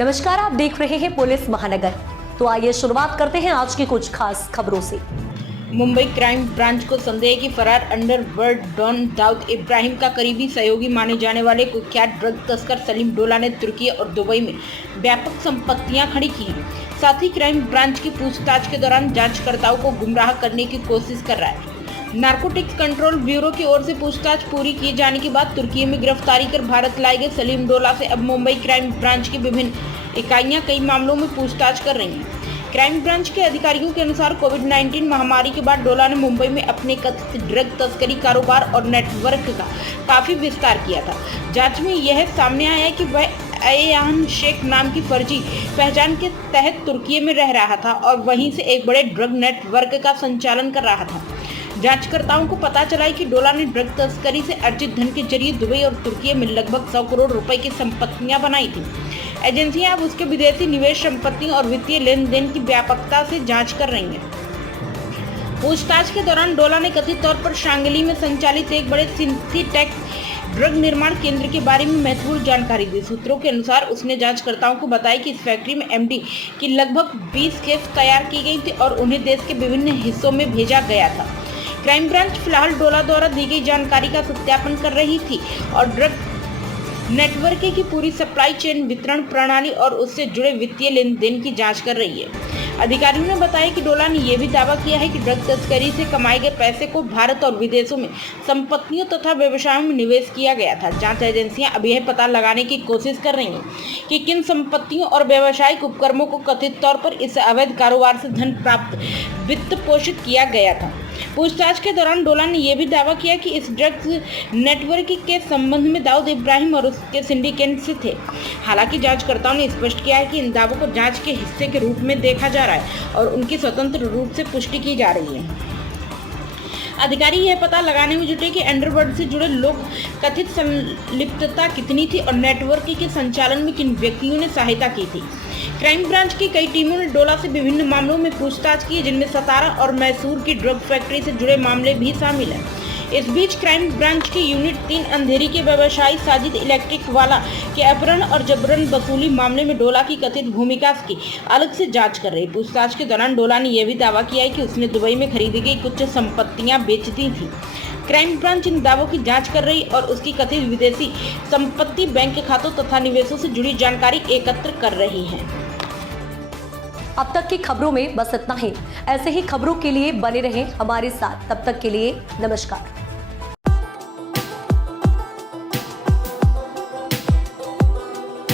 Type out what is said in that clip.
नमस्कार, आप देख रहे हैं पुलिस महानगर। तो आइए शुरुआत करते हैं आज की कुछ खास खबरों से। मुंबई क्राइम ब्रांच को संदेह कि फरार अंडरवर्ल्ड डॉन दाऊद इब्राहिम का करीबी सहयोगी माने जाने वाले कुख्यात ड्रग तस्कर सलीम डोला ने तुर्की और दुबई में व्यापक संपत्तियां खड़ी की हैं। साथ ही क्राइम ब्रांच की पूछताछ के दौरान जांचकर्ताओं को गुमराह करने की कोशिश कर रहा है। नारकोटिक्स कंट्रोल ब्यूरो की ओर से पूछताछ पूरी किए जाने के बाद तुर्की में गिरफ्तारी कर भारत लाए गए सलीम डोला से अब मुंबई क्राइम ब्रांच की विभिन्न इकाइयां कई मामलों में पूछताछ कर रही हैं। क्राइम ब्रांच के अधिकारियों के अनुसार कोविड-19 महामारी के बाद डोला ने मुंबई में अपने कथित ड्रग तस्करी कारोबार और नेटवर्क का काफी विस्तार किया था। जांच में यह सामने आया कि वह अयान शेख नाम की फर्जी पहचान के तहत तुर्की में रह रहा था और वहीं से एक बड़े ड्रग नेटवर्क का संचालन कर रहा था। जांचकर्ताओं को पता चला कि डोला ने ड्रग तस्करी से अर्जित धन के जरिए दुबई और तुर्की में लगभग 100 करोड़ रुपए की संपत्तियां बनाई थी। एजेंसियां अब उसके विदेशी निवेश संपत्तियों और वित्तीय लेन देन की व्यापकता से जांच कर रही हैं। पूछताछ के दौरान डोला ने कथित तौर पर शांगली में संचालित एक बड़े सिंथेटिक ड्रग निर्माण केंद्र के बारे में महत्वपूर्ण जानकारी दी। सूत्रों के अनुसार उसने जांचकर्ताओं को बताया कि इस फैक्ट्री में एमडी की लगभग 20 केस तैयार की गई थी और उन्हें देश के विभिन्न हिस्सों में भेजा गया था। क्राइम ब्रांच फिलहाल डोला द्वारा दी गई जानकारी का सत्यापन कर रही थी और ड्रग नेटवर्क की पूरी सप्लाई चेन, वितरण प्रणाली और उससे जुड़े वित्तीय लेन देन की जांच कर रही है। अधिकारियों ने बताया कि डोला ने यह भी दावा किया है कि ड्रग तस्करी से कमाए गए पैसे को भारत और विदेशों में संपत्तियों तथा व्यवसायों में निवेश किया गया था। जांच एजेंसियां अब यह पता लगाने की कोशिश कर रही हैं कि किन संपत्तियों और व्यावसायिक उपक्रमों को कथित तौर पर इस अवैध कारोबार से धन प्राप्त वित्त पोषित किया गया था। पूछताछ के दौरान डोला ने यह भी दावा किया कि इस ड्रग्स नेटवर्क के संबंध में दाऊद इब्राहिम और उसके सिंडिकेट से थे। हालांकि जांचकर्ताओं ने स्पष्ट किया है कि इन दावों को जांच के हिस्से के रूप में देखा जा रहा है और उनकी स्वतंत्र रूप से पुष्टि की जा रही है। अधिकारी यह पता लगाने में जुटे कि अंडरवर्ल्ड से जुड़े लोग कथित संलिप्तता कितनी थी और नेटवर्क के संचालन में किन व्यक्तियों ने सहायता की थी। क्राइम ब्रांच की कई टीमों ने डोला से विभिन्न मामलों में पूछताछ की, जिनमें सतारा और मैसूर की ड्रग फैक्ट्री से जुड़े मामले भी शामिल हैं। इस बीच क्राइम ब्रांच की यूनिट 3 अंधेरी के व्यवसायी साजिद इलेक्ट्रिक वाला के अपहरण और जबरन वसूली मामले में डोला की कथित भूमिका की अलग से जांच कर रही। पूछताछ के दौरान डोला ने यह भी दावा किया है कि उसने दुबई में खरीदी गई कुछ संपत्तियां बेच दी थी। क्राइम ब्रांच इन दावों की जांच कर रही और उसकी कथित विदेशी संपत्ति, बैंक खातों तथा निवेशों से जुड़ी जानकारी एकत्र कर रही है। अब तक की खबरों में बस इतना ही। ऐसे ही खबरों के लिए बने रहें हमारे साथ। तब तक के लिए नमस्कार।